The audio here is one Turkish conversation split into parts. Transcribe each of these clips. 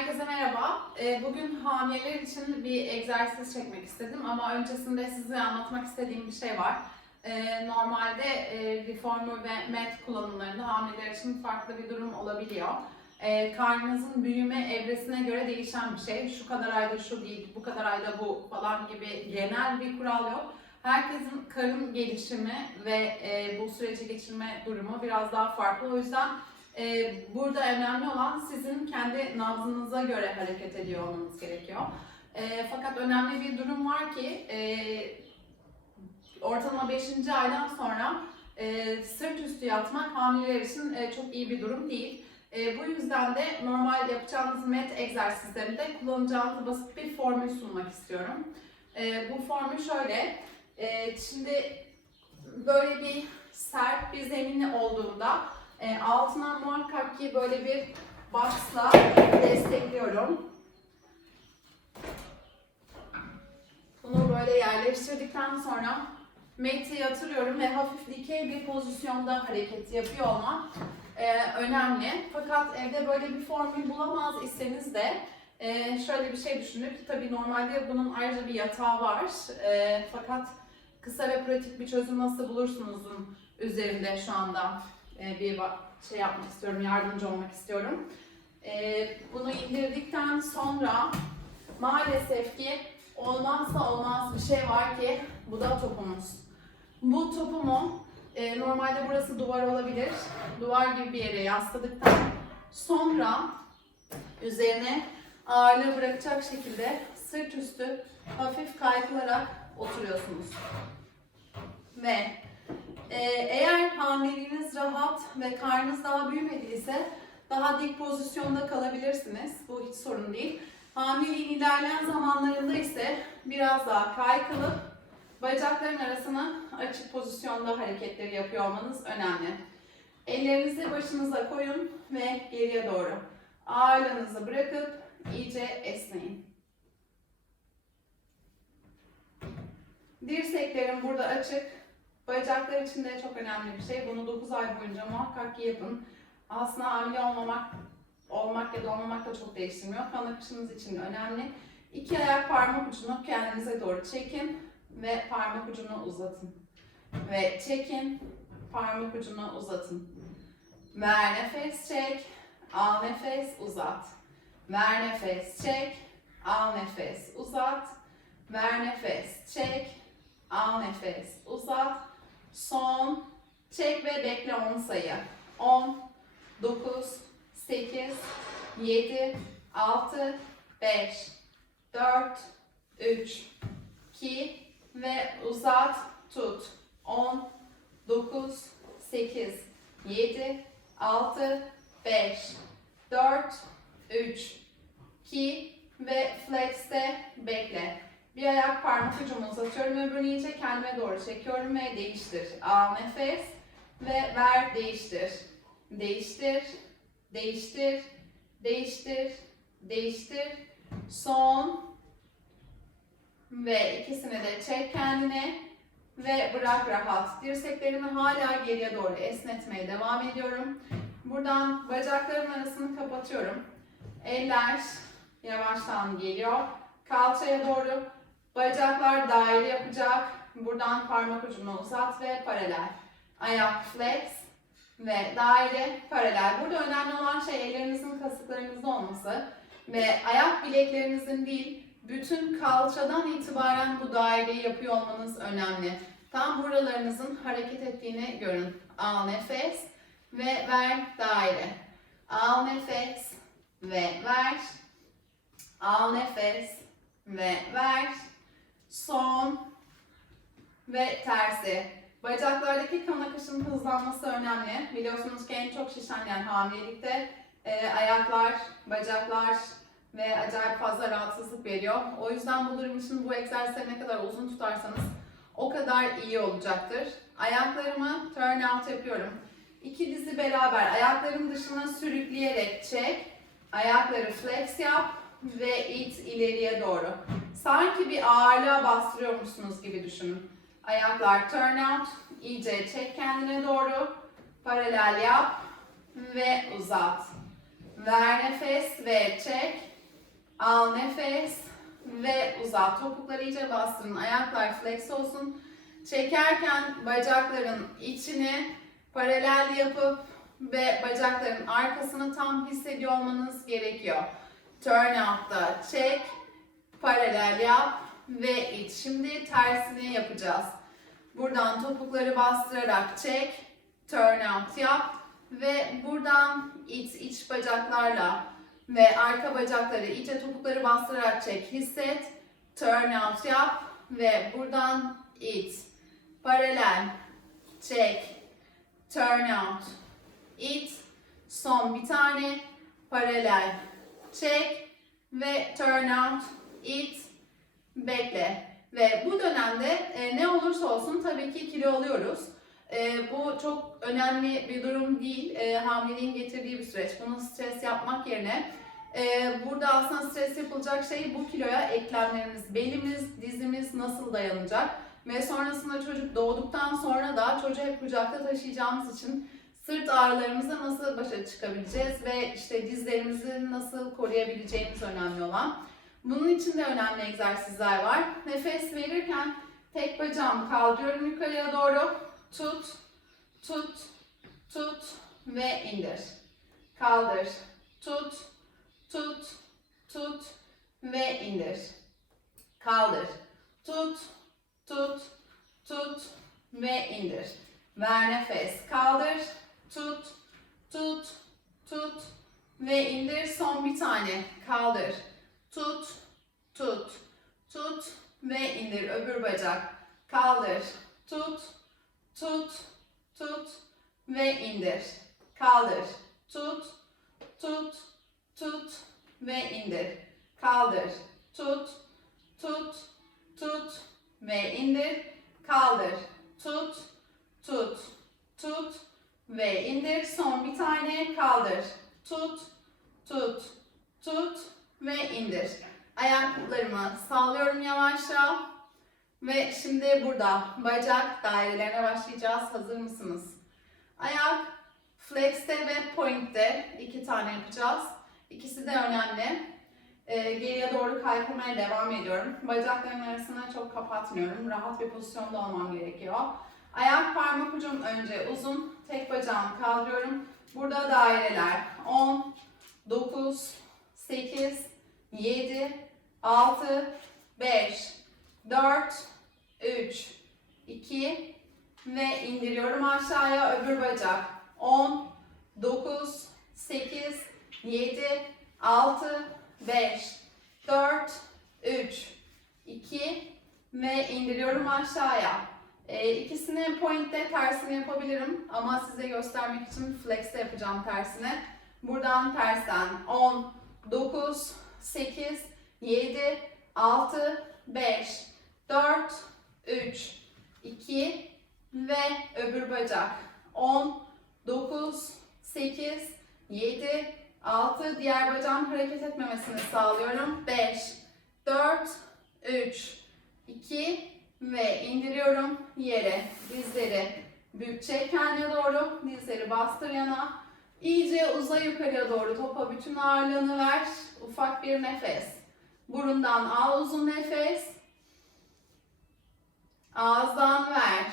Herkese merhaba. Ee, Bugün hamileler için bir egzersiz çekmek istedim ama öncesinde size anlatmak istediğim bir şey var. Ee, Normalde e, reformer ve met kullanımlarında hamileler için farklı bir durum olabiliyor. Ee, Karnınızın büyüme evresine göre değişen bir şey. Şu kadar ayda şu değil, bu kadar ayda bu falan gibi genel bir kural yok. Herkesin karın gelişimi ve e, bu süreci geçirme durumu biraz daha farklı. O yüzden ee, burada önemli olan sizin kendi nabzınıza göre hareket ediyor olmanız gerekiyor. Ee, fakat önemli bir durum var ki e, ortalama 5. aydan sonra e, sırt üstü yatmak hamileler için e, çok iyi bir durum değil. E, bu yüzden de normal yapacağınız met egzersizlerinde kullanacağınız basit bir formül sunmak istiyorum. E, bu formül şöyle. E, şimdi böyle bir sert bir zemini olduğunda e, altına muhakkak ki böyle bir boxla destekliyorum. Bunu böyle yerleştirdikten sonra meti yatırıyorum ve hafif dikey bir pozisyonda hareket yapıyor olmak e, önemli. Fakat evde böyle bir formül bulamaz iseniz de e, şöyle bir şey düşünün. Tabii normalde bunun ayrıca bir yatağı var. E, fakat kısa ve pratik bir çözüm nasıl bulursunuzun üzerinde şu anda bir va- şey yapmak istiyorum, yardımcı olmak istiyorum. E, Bunu indirdikten sonra maalesef ki olmazsa olmaz bir şey var ki bu da topumuz. Bu topumu e, normalde burası duvar olabilir. Duvar gibi bir yere yasladıktan sonra üzerine ağırlığı bırakacak şekilde sırt üstü hafif kaykılarak oturuyorsunuz. Ve eğer hamileliğiniz rahat ve karnınız daha büyümediyse daha dik pozisyonda kalabilirsiniz. Bu hiç sorun değil. Hamileliğin ilerleyen zamanlarında ise biraz daha kaykılıp bacakların arasına açık pozisyonda hareketleri yapıyor olmanız önemli. Ellerinizi başınıza koyun ve geriye doğru. Ağırlığınızı bırakıp iyice esneyin. Dirseklerim burada açık. Bacaklar için de çok önemli bir şey. Bunu 9 ay boyunca muhakkak yapın. Aslında hamile olmamak, olmak ya da olmamak da çok değiştirmiyor. Kan akışınız için de önemli. İki ayak parmak ucunu kendinize doğru çekin ve parmak ucunu uzatın. Ve çekin, parmak ucunu uzatın. Ver nefes çek, al nefes uzat. Ver nefes çek, al nefes uzat. Ver nefes çek, al nefes uzat. Son. Çek ve bekle 10 sayı. 10, 9, 8, 7, 6, 5, 4, 3, 2 ve uzat tut. 10, 9, 8, 7, 6, 5, 4, 3, 2 ve flex'te bekle. Bir ayak parmak ucumu uzatıyorum, öbürünü iyice kendime doğru çekiyorum ve değiştir. Al nefes ve ver, değiştir. Değiştir, değiştir, değiştir, değiştir. Son ve ikisini de çek kendine ve bırak rahat. Dirseklerimi hala geriye doğru esnetmeye devam ediyorum. Buradan bacaklarımın arasını kapatıyorum. Eller yavaştan geliyor. Kalçaya doğru Bacaklar daire yapacak. Buradan parmak ucunu uzat ve paralel. Ayak flex ve daire paralel. Burada önemli olan şey ellerinizin kasıklarınızda olması ve ayak bileklerinizin değil, bütün kalçadan itibaren bu daireyi yapıyor olmanız önemli. Tam buralarınızın hareket ettiğini görün. Al nefes ve ver daire. Al nefes ve ver. Al nefes ve ver. Son ve tersi. Bacaklardaki kan akışının hızlanması önemli. Biliyorsunuz ki en çok şişen yani hamilelikte e, ayaklar, bacaklar ve acayip fazla rahatsızlık veriyor. O yüzden bu durum için bu egzersizleri ne kadar uzun tutarsanız o kadar iyi olacaktır. Ayaklarımı turn out yapıyorum. İki dizi beraber ayakların dışına sürükleyerek çek. Ayakları flex yap ve it ileriye doğru. Sanki bir ağırlığa bastırıyormuşsunuz gibi düşünün. Ayaklar turn out, iyice çek kendine doğru. Paralel yap ve uzat. Ver nefes ve çek. Al nefes ve uzat. Topukları iyice bastırın. Ayaklar flex olsun. Çekerken bacakların içini paralel yapıp ve bacakların arkasını tam hissediyor olmanız gerekiyor. Turn out'ta çek, paralel yap ve iç. Şimdi tersini yapacağız. Buradan topukları bastırarak çek, turn out yap ve buradan iç, iç bacaklarla ve arka bacakları iyice topukları bastırarak çek, hisset, turn out yap ve buradan iç, paralel, çek, turn out, it, son bir tane, paralel, çek ve turn out, it, bekle. Ve bu dönemde e, ne olursa olsun tabii ki kilo alıyoruz. E, bu çok önemli bir durum değil. E, hamileliğin getirdiği bir süreç. Bunu stres yapmak yerine e, burada aslında stres yapılacak şey bu kiloya eklemlerimiz, belimiz, dizimiz nasıl dayanacak? Ve sonrasında çocuk doğduktan sonra da çocuğu hep kucakta taşıyacağımız için sırt ağrılarımızla nasıl başa çıkabileceğiz ve işte dizlerimizi nasıl koruyabileceğimiz önemli olan. Bunun için de önemli egzersizler var. Nefes verirken tek bacağımı kaldırıyorum yukarıya doğru. Tut, tut, tut ve indir. Kaldır, tut, tut, tut ve indir. Kaldır, tut, tut, tut ve indir. Ver nefes. Kaldır, tut, tut, tut ve indir. Son bir tane. Kaldır, tut, tut, tut ve indir. Öbür bacak. Kaldır, tut, tut, tut ve indir. Kaldır, tut, tut, tut ve indir. Kaldır, tut, tut, tut ve indir. Kaldır, tut, tut, tut ve indir. Son bir tane kaldır. Tut, tut, tut ve indir. Ayaklarımı sallıyorum yavaşça. Ve şimdi burada bacak dairelerine başlayacağız. Hazır mısınız? Ayak flex'te ve point'te iki tane yapacağız. İkisi de önemli. Ee, geriye doğru kaykırmaya devam ediyorum. Bacakların arasına çok kapatmıyorum. Rahat bir pozisyonda olmam gerekiyor. Ayak parmak ucum önce uzun. Tek bacağımı kaldırıyorum. Burada daireler 10, 9, 8, 7, 6, 5, 4, 3, 2 ve indiriyorum aşağıya öbür bacak. 10, 9, 8, 7, 6, 5, 4, 3, 2 ve indiriyorum aşağıya. E, ikisini point'te tersini yapabilirim ama size göstermek için flex'te yapacağım tersini. Buradan tersten 10, 9, 8, 7, 6, 5, 4, 3, 2 ve öbür bacak. 10, 9, 8, 7, 6. Diğer bacağın hareket etmemesini sağlıyorum. 5, 4, 3, 2 ve indiriyorum yere. Dizleri büyükçe kendine doğru. Dizleri bastır yana. İyice uza yukarıya doğru topa bütün ağırlığını ver. Ufak bir nefes. Burundan al uzun nefes. Ağızdan ver.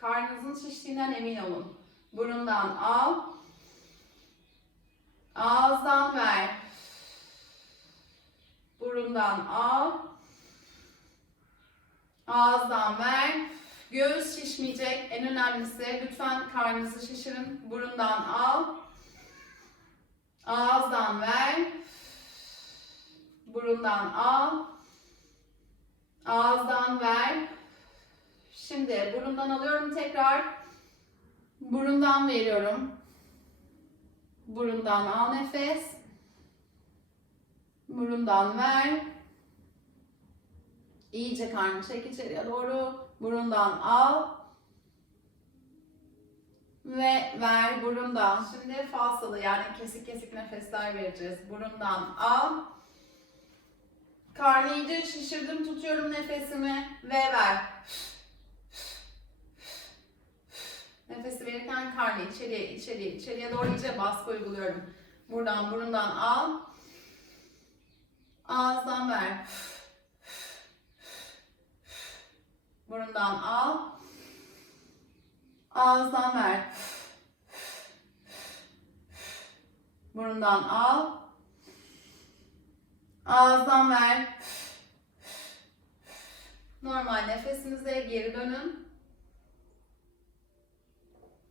Karnınızın şiştiğinden emin olun. Burundan al. Ağızdan ver. Burundan al. Ağızdan ver. Göğüs şişmeyecek. En önemlisi lütfen karnınızı şişirin. Burundan al. Ağızdan ver. Burundan al. Ağızdan ver. Şimdi burundan alıyorum tekrar. Burundan veriyorum. Burundan al nefes. Burundan ver. İyice karnı çek içeriye doğru. Burundan al. Ve ver burundan. Şimdi fasılı yani kesik kesik nefesler vereceğiz. Burundan al. Karnı iyice şişirdim, tutuyorum nefesimi ve ver. Nefesi verirken karnı içeriye, içeriye, içeriye doğru iyice baskı uyguluyorum. Buradan burundan al. Ağızdan ver. Burundan al. Ağızdan ver. Burundan al. Ağızdan ver. Normal nefesinize geri dönün.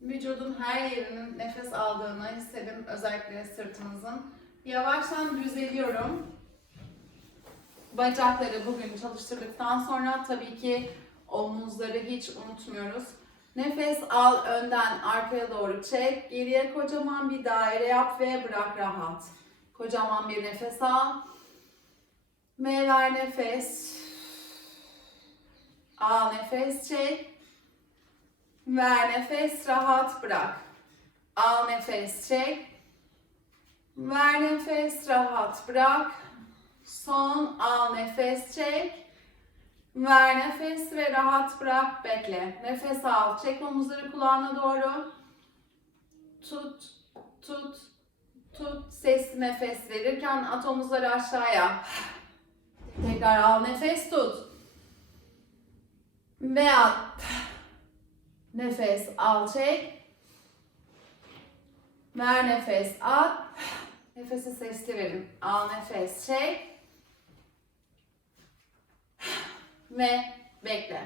Vücudun her yerinin nefes aldığını hissedin. Özellikle sırtınızın. Yavaştan düzeliyorum. Bacakları bugün çalıştırdıktan sonra tabii ki omuzları hiç unutmuyoruz. Nefes al önden arkaya doğru çek. Geriye kocaman bir daire yap ve bırak rahat. Kocaman bir nefes al. Ve ver nefes. Al nefes çek. Ver nefes rahat bırak. Al nefes çek. Ver nefes rahat bırak. Son al nefes çek. Ver nefes ve rahat bırak bekle. Nefes al. Çek omuzları kulağına doğru. Tut, tut, tut. Sesli nefes verirken at omuzları aşağıya. Tekrar al nefes tut. Ve at. Nefes al çek. Ver nefes at. Nefesi sesli verin. Al nefes çek. Ve bekle.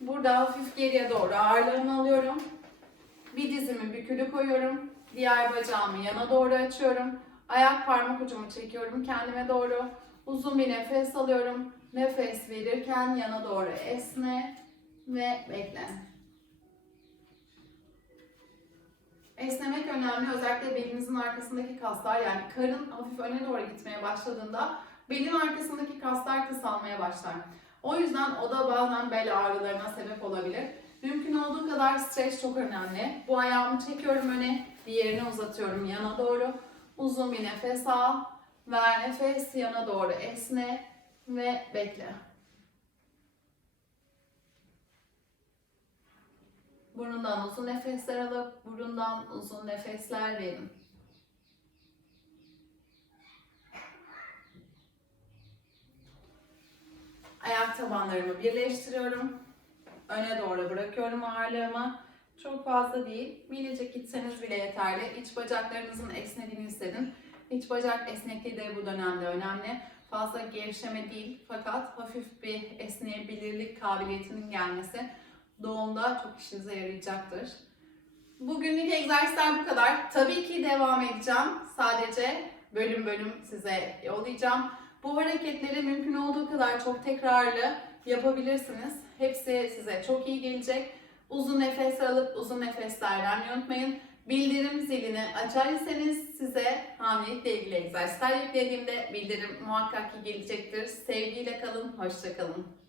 Burada hafif geriye doğru ağırlığımı alıyorum. Bir dizimi bükülü koyuyorum. Diğer bacağımı yana doğru açıyorum. Ayak parmak ucumu çekiyorum kendime doğru. Uzun bir nefes alıyorum. Nefes verirken yana doğru esne ve bekle. Esnemek önemli. Özellikle belinizin arkasındaki kaslar yani karın hafif öne doğru gitmeye başladığında belin arkasındaki kaslar kısalmaya başlar. O yüzden o da bazen bel ağrılarına sebep olabilir. Mümkün olduğu kadar streç çok önemli. Bu ayağımı çekiyorum öne, diğerini uzatıyorum yana doğru. Uzun bir nefes al. Ver nefes yana doğru esne ve bekle. Burundan uzun nefesler alıp burundan uzun nefesler verin. Ayak tabanlarımı birleştiriyorum. Öne doğru bırakıyorum ağırlığımı. Çok fazla değil. Minicik gitseniz bile yeterli. İç bacaklarınızın esnediğini hissedin. İç bacak esnekliği de bu dönemde önemli. Fazla gevşeme değil fakat hafif bir esneyebilirlik kabiliyetinin gelmesi doğumda çok işinize yarayacaktır. Bugünlük egzersizler bu kadar. Tabii ki devam edeceğim. Sadece bölüm bölüm size yollayacağım. Bu hareketleri mümkün olduğu kadar çok tekrarlı yapabilirsiniz. Hepsi size çok iyi gelecek. Uzun nefes alıp uzun nefesler vermeyi unutmayın. Bildirim zilini açarsanız size hamilelikle ilgili egzersizler yüklediğimde bildirim muhakkak ki gelecektir. Sevgiyle kalın, hoşça kalın.